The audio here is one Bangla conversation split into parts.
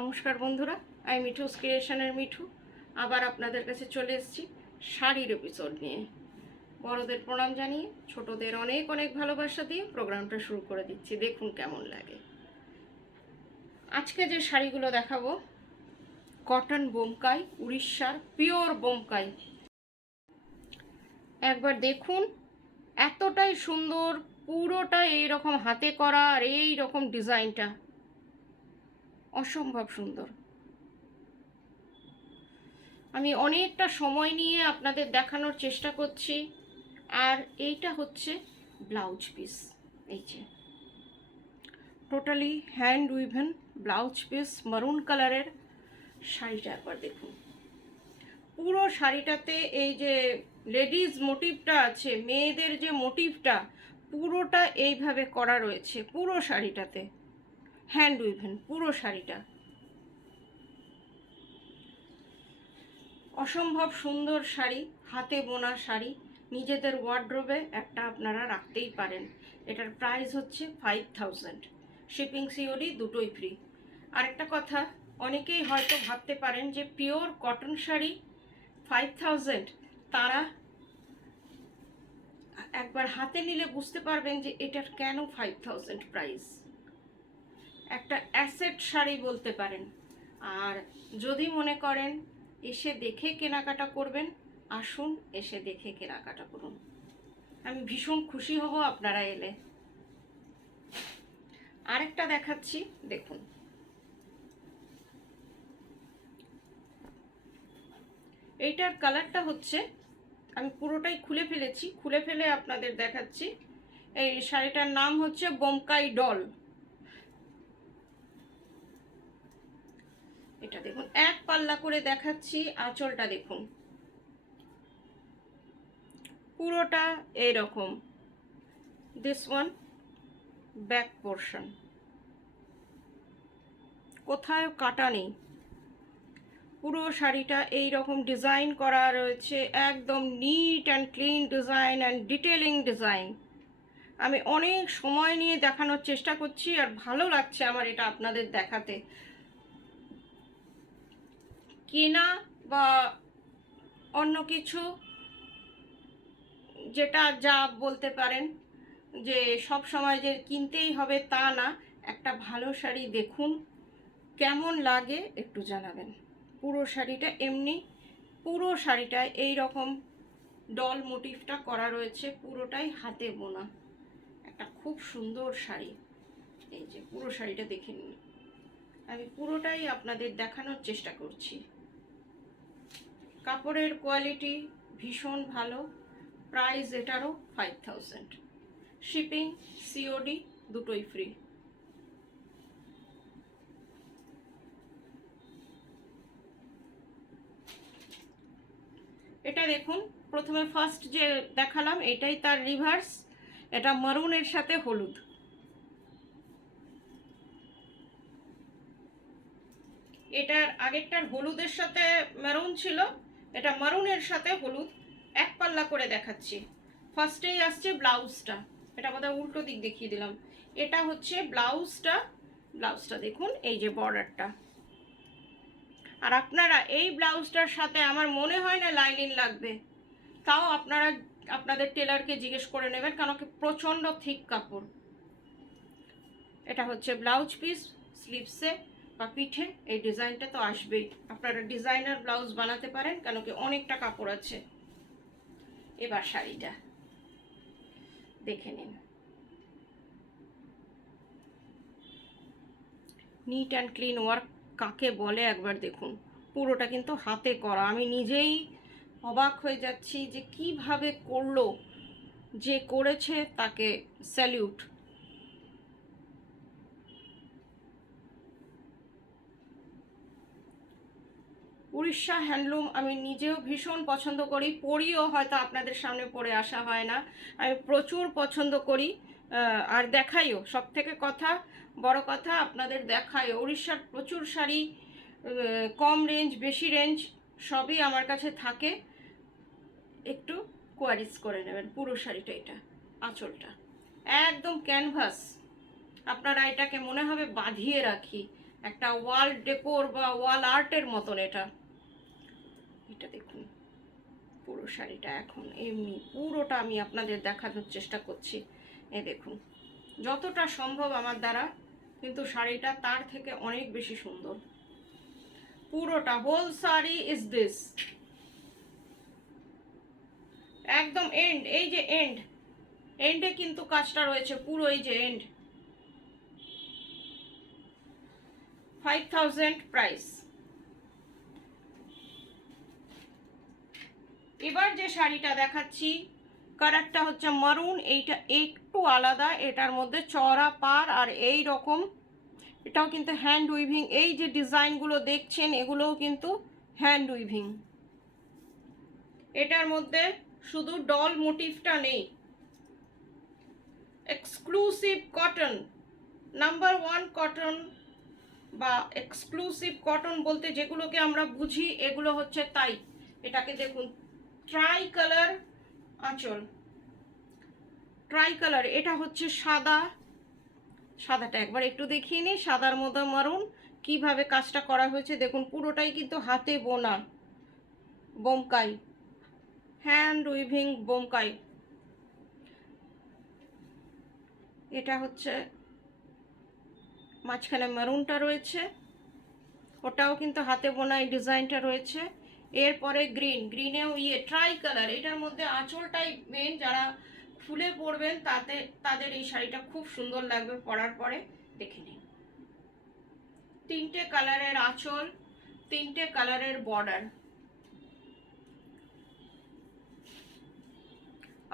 নমস্কার বন্ধুরা, আমি মিঠুস ক্রিয়েশনের মিঠু আবার আপনাদের কাছে চলে এসেছি শাড়ির এপিসোড নিয়ে। বড়দের প্রণাম জানিয়ে ছোটদের অনেক অনেক ভালোবাসা দিয়ে প্রোগ্রামটা শুরু করে দিচ্ছি। দেখুন কেমন লাগে। আজকে যে শাড়িগুলো দেখাবো কটন বোমকাই, উড়িষ্যার পিওর বোমকাই। একবার দেখুন, এতটাই সুন্দর, পুরোটা এইরকম হাতে করা আর এই রকম ডিজাইনটা অসম্ভব সুন্দর। আমি অনেকটা সময় নিয়ে আপনাদের দেখানোর চেষ্টা করছি। আর এইটা হচ্ছে ব্লাউজ পিস। এই যে টোটালি হ্যান্ড উইভেন ব্লাউজ পিস, মারুন কালারের শাড়িটা একবার দেখুন। পুরো শাড়িটাতে এই যে লেডিজ মোটিভটা আছে, মেয়েদের যে মোটিভটা, পুরোটা এইভাবে করা রয়েছে। পুরো শাড়িটাতে হ্যান্ড উইভেন, পুরো শাড়িটা অসম্ভব সুন্দর শাড়ি, হাতে বোনা শাড়ি। নিজেদের ওয়ার্ড্রোবে একটা আপনারা রাখতেই পারেন। এটার প্রাইস হচ্ছে 5000। শিপিং সিওডি দুটোই ফ্রি। আরেকটা কথা, অনেকেই হয়তো ভাবতে পারেন যে পিওর কটন শাড়ি 5000, তারা একবার হাতে নিলে বুঝতে পারবেন যে এটার কেন 5000 প্রাইস। একটা অ্যাসেট শাড়ি বলতে পারেন। আর যদি মনে করেন এসে দেখে কেনাকাটা করবেন, আসুন এসে দেখে কেনাকাটা করুন। আমি ভীষণ খুশি হব আপনারা এলে। আরেকটা দেখাচ্ছি, দেখুন। এইটার কালারটা হচ্ছে, আমি পুরোটাই খুলে ফেলেছি, খুলে ফেলে আপনাদের দেখাচ্ছি। এই শাড়িটার নাম হচ্ছে বোমকাই ডল। এটা দেখুন, এক পাল্লা করে দেখাচ্ছি। আঁচলটা দেখুন, পুরোটা এইরকম। দিস ওয়ান ব্যাক পোর্শন, কোথায় কাটা নেই। পুরো শাড়িটা এই রকম ডিজাইন করা রয়েছে, একদম neat and clean design and detailing design. আমি অনেক সময় নিয়ে দেখানোর চেষ্টা করছি, আর ভালো লাগছে আমার এটা আপনাদের দেখাতে। কেনা বা অন্য কিছু যেটা যা বলতে পারেন যে সব সময় যে কিনতেই হবে তা না। একটা ভালো শাড়ি দেখুন, কেমন লাগে একটু জানাবেন। পুরো শাড়িটা এমনি, পুরো শাড়িটায় এই রকম ডল মোটিভটা করা রয়েছে, পুরোটাই হাতে বোনা। একটা খুব সুন্দর শাড়ি। এই যে পুরো শাড়িটা দেখে নিন, আমি পুরোটাই আপনাদের দেখানোর চেষ্টা করছি। কাপড়ের কোয়ালিটি ভীষণ ভালো। প্রাইস এটারও 5000। শিপিং সিওডি দুটোই ফ্রি। এটা দেখুন, প্রথমে ফার্স্ট যে দেখালাম এটাই তার রিভার্স। এটা মারুনের সাথে হলুদ। এটার আগেরটার হলুদের সাথে মেরুন ছিল, এটা মারুনের সাথে হলুদ। এক পাল্লা করে দেখাচ্ছি। ফার্স্টেই আসছে ব্লাউজটা, এটা বোধহয় উল্টো দিক দেখিয়ে দিলাম। এটা হচ্ছে ব্লাউজটা। ব্লাউজটা দেখুন, এই যে বর্ডারটা। আর আপনারা এই ব্লাউজটার সাথে আমার মনে হয় না লাইনিং লাগবে, তাও আপনারা আপনাদের টেলারকে জিজ্ঞেস করে নেবেন, কারণ কি প্রচণ্ড থিক কাপড়। এটা হচ্ছে ব্লাউজ পিস। স্লিভসে বা পিঠে এই ডিজাইনটা তো আসবেই। আপনারা ডিজাইনার ব্লাউজ বানাতে পারেন, কেন কি অনেকটা কাপড় আছে। এবার শাড়িটা দেখে নিন। নিট অ্যান্ড ক্লিন ওয়ার্ক কাকে বলে একবার দেখুন। পুরোটা কিন্তু হাতে করা। আমি নিজেই অবাক হয়ে যাচ্ছি যে কিভাবে করলো, যে করেছে তাকে স্যালিউট। উড়িষ্যা হ্যান্ডলুম আমি নিজেও ভীষণ পছন্দ করি, পরিও, হয়তো আপনাদের সামনে পরে আসা হয় না। আমি প্রচুর পছন্দ করি আর দেখাইও। সব থেকে বড় কথা, আপনাদের দেখাইও। উড়িষ্যার প্রচুর শাড়ি, কম রেঞ্জ বেশি রেঞ্জ সবই আমার কাছে থাকে। একটু কোয়ারিজ করে নেবেন। পুরো শাড়িটা, এটা আঁচলটা একদম ক্যানভাস। আপনারা এটাকে মনে হবে বাঁধিয়ে রাখি, একটা ওয়াল ডেকোর বা ওয়াল আর্টের মতন এটা। এটা দেখুন পুরো শাড়িটা এখন এমনি পুরোটা আমি আপনাদের দেখানোর চেষ্টা করছি। এই দেখুন যতটা সম্ভব আমার দ্বারা, কিন্তু শাড়িটা তার থেকে অনেক বেশি সুন্দর। পুরোটা হোল শাড়ি ইজ দিস, একদম এন্ড, এই যে এন্ডে কিন্তু কাজটা রয়েছে পুরো, এই যে এন্ড। 5000 প্রাইস। এবার যে শাড়িটা দেখাচ্ছি কালারটা হচ্ছে মারুন, এইটা একটু আলাদা, এটার মধ্যে চওড়া পার আর এই রকম, এটাও কিন্তু হ্যান্ড উইভিং। এই যে ডিজাইনগুলো দেখছেন এগুলোও কিন্তু হ্যান্ড উইভিং। এটার মধ্যে শুধু ডল মোটিভটা নেই, এক্সক্লুসিভ কটন, নাম্বার 1 কটন বা এক্সক্লুসিভ কটন বলতে যেগুলোকে আমরা বুঝি এগুলো হচ্ছে তাই। এটাকে দেখুন ট্রাই কালার আঁচল, ট্রাই কালার, এটা হচ্ছে সাদা, সাদাটা একবার একটু দেখিয়ে নিই, সাদার মধ্যে মারুন কিভাবে কাজটা করা হয়েছে দেখুন। পুরোটাই কিন্তু হাতে বোনা বোমকাই, হ্যান্ড উইভিং বোমকাই। এটা হচ্ছে মাঝখানে মেরুনটা রয়েছে, ওটাও কিন্তু হাতে বোনা এই ডিজাইনটা রয়েছে। এরপরে গ্রিনেও ট্রাই কালার, এটার মধ্যে আঁচলটাই মেন, যারা ফুলে পরবেন তাদের এই শাড়িটা খুব সুন্দর লাগবে পরার পরে। দেখে নিন 3টে কালারের আঁচল, 3টে কালারের border,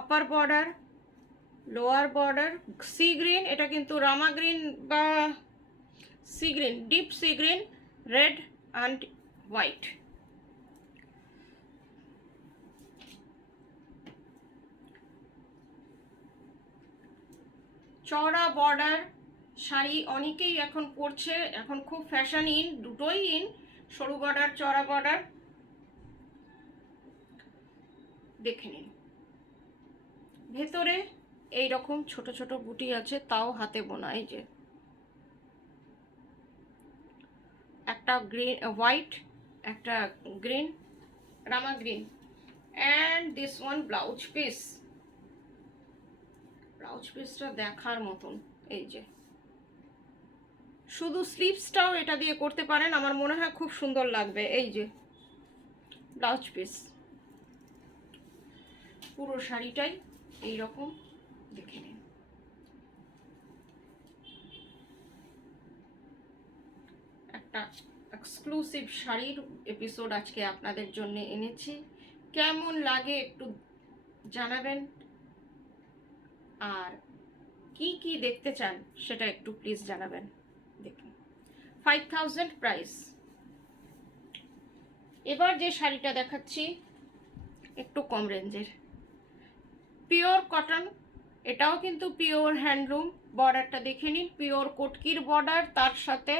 upper border, lower border, sea green, এটা কিন্তু রামা গ্রিন বা sea green, deep sea green, red and white. চওড়া বর্ডার শাড়ি অনেকেই এখন পরছে, এখন খুব ফ্যাশন ইন, দুটোই ইন, সরু বর্ডার চওড়া বর্ডার। দেখে নিন ভেতরে এই রকম ছোট ছোট বুটি আছে, তাও হাতে বোনা। এই যে একটা গ্রিন হোয়াইট, একটা green Rama green, and this one blouse piece. Blouse পিসটা দেখার মতন, এই যে শুধু স্লিভসটাও এটা দিয়ে করতে পারেন, আমার মনে হয় খুব সুন্দর লাগবে। এই যে ব্লাউজ পিস, পুরো শাড়িটাই এই রকম। দেখে নিন একটা এক্সক্লুসিভ শাড়ির এপিসোড আজকে আপনাদের জন্য এনেছি। কেমন লাগে একটু জানাবেন, আর কি কি দেখতে চান সেটা একটু প্লিজ জানাবেন। দেখুন 5000 প্রাইস। এবার যে শাড়িটা দেখাচ্ছি একটু কম রেঞ্জের, পিওর কটন, এটাও কিন্তু পিওর হ্যান্ডলুম। বর্ডারটা দেখে নিন, পিওর কটকির বর্ডার, তার সাথে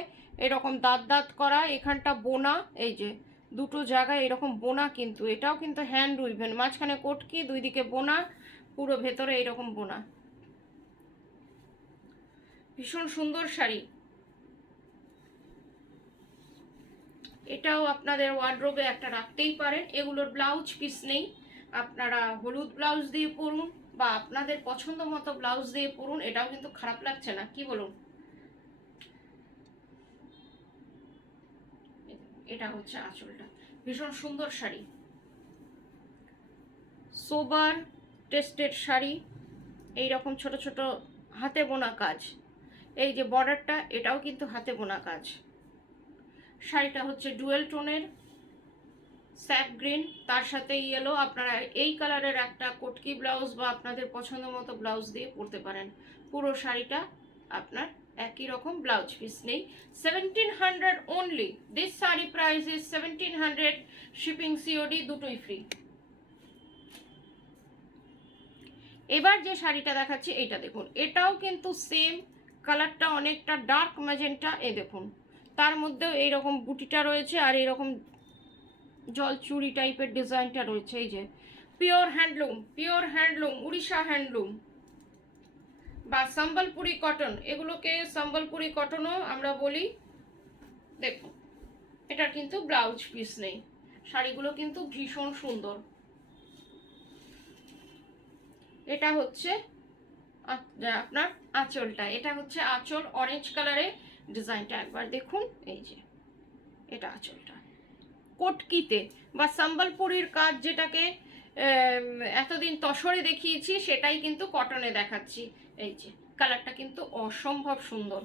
এরকম দাঁত দাঁত করা, এখানটা বোনা, এই যে দুটো জায়গায় এরকম বোনা, কিন্তু এটাও কিন্তু হ্যান্ড উইভেন, মাঝখানে কটকি, দুই দিকে বোনা, পুরো ভেতরে এইরকম বোনা। ভীষণ সুন্দর শাড়ি, এটাও আপনাদের ওয়ার্ড্রোবে একটা রাখতেই পারেন। এগুলোর ব্লাউজ পিস নেই, আপনারা হলুদ ব্লাউজ দিয়ে পরুন বা আপনাদের পছন্দ মতো ব্লাউজ দিয়ে পরুন, এটাও কিন্তু খারাপ লাগছে না, কি বলুন। এটা হচ্ছে আঁচলটা, ভীষণ সুন্দর শাড়ি, সোবার টেস্টেড শাড়ি, এই রকম ছোট ছোট হাতে বোনা কাজ। এই যে বর্ডারটা, এটাও কিন্তু হাতে বোনা কাজ। শাড়িটা হচ্ছে ডুয়েল টোনের স্যাপ গ্রিন, তার সাথে ইয়েলো। আপনারা এই কালারের একটা কটকি ব্লাউজ বা আপনাদের পছন্দ মতো ব্লাউজ দিয়ে পরতে পারেন। পুরো শাড়িটা আপনার একই রকম, ব্লাউজ পিস নেই। 1700 only, this sari price is 1700, shipping COD দুটোই ফ্রি। এবার যে শাড়িটা দেখাচ্ছি এইটা দেখুন, এটাও কিন্তু সেম কালারটা, অনেকটা ডার্ক ম্যাজেন্টা। এই দেখুন তার মধ্যেও এইরকম বুটিটা রয়েছে আর এইরকম জল চুড়ি টাইপের ডিজাইনটা রয়েছে। এই যে pure handloom, pure handloom, Orissa handloom বা সম্বলপুরি কটন, এগুলোকে সম্বলপুরি কটনও আমরা বলি। এটার কিন্তু ব্লাউজ পিস নেই। শাড়িগুলো কিন্তু ভীষণ সুন্দর। এটা হচ্ছে আপনার আঁচলটা, এটা হচ্ছে আঁচল, অরেঞ্জ কালারে ডিজাইনটা একবার দেখুন। এই যে এটা আঁচলটা, কটকিতে বা সম্বলপুরীর কাজ, যেটাকে এতদিন তসরে দেখিয়েছি সেটাই কিন্তু কটনে দেখাচ্ছি। এই যে কালারটা কিন্তু অসম্ভব সুন্দর,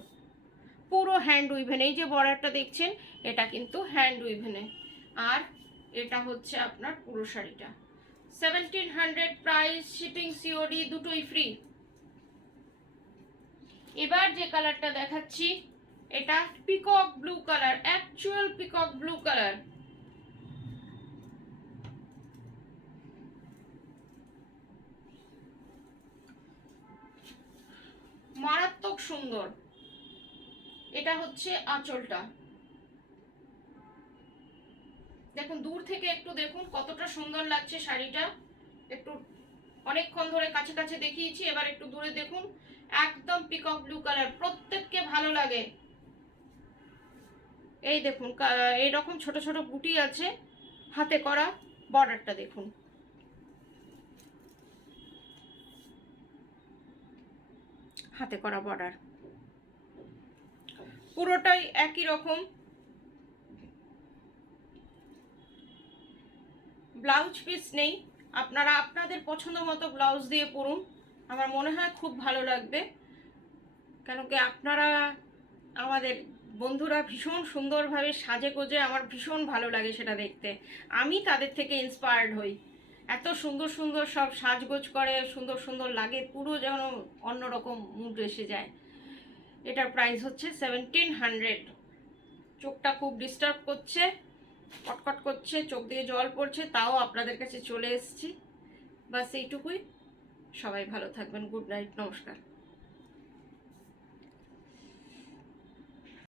পুরো হ্যান্ড উইভেন। এই যে বর্ডারটা দেখছেন এটা কিন্তু হ্যান্ড উইভেনে। আর এটা হচ্ছে আপনার পুরো শাড়িটা 1700 প্রাইস, শিপিং সিওডি দুটোই ফ্রি। এবার যে কালারটা দেখাচ্ছি এটা peacock blue colour, actual peacock blue colour. মারাত্মক সুন্দর। এটা হচ্ছে আঁচলটা, দেখুন দূর থেকে একটু দেখুন কতটা সুন্দর লাগছে শাড়িটা। একটু অনেকক্ষণ ধরে কাছে কাছে দেখিয়েছি, এবার একটু দূরে দেখুন, একদম পিকক ব্লু কালার, প্রত্যেককে ভালো লাগে। এই দেখুন এইরকম ছোট ছোট বুটি আছে, হাতে করা। বর্ডারটা দেখুন, হাতে করা বর্ডার, পুরোটাই একই রকম। ব্লাউজ পিস নেই, আপনারা আপনাদের পছন্দ মতো ব্লাউজ দিয়ে পরুন, আমার মনে হয় খুব ভালো লাগবে। কেন কি আপনারা আমাদের বন্ধুরা ভীষণ সুন্দরভাবে সাজে গোজে, আমার ভীষণ ভালো লাগে সেটা দেখতে, আমি তাদের থেকে ইন্সপায়ার্ড হই। এত সুন্দর সুন্দর সব সাজগোজ করে, সুন্দর সুন্দর লাগে, পুরো যেন অন্যরকম মুড এসে যায়। এটার প্রাইস হচ্ছে 1700। চোখটা খুব ডিস্টার্ব করছে, কটকট করছে, চোখ দিয়ে জল পড়ছে, তাও আপনাদের কাছে চলে এসেছি। বাস এইটুকুই। সবাই ভালো থাকবেন। গুড নাইট, নমস্কার।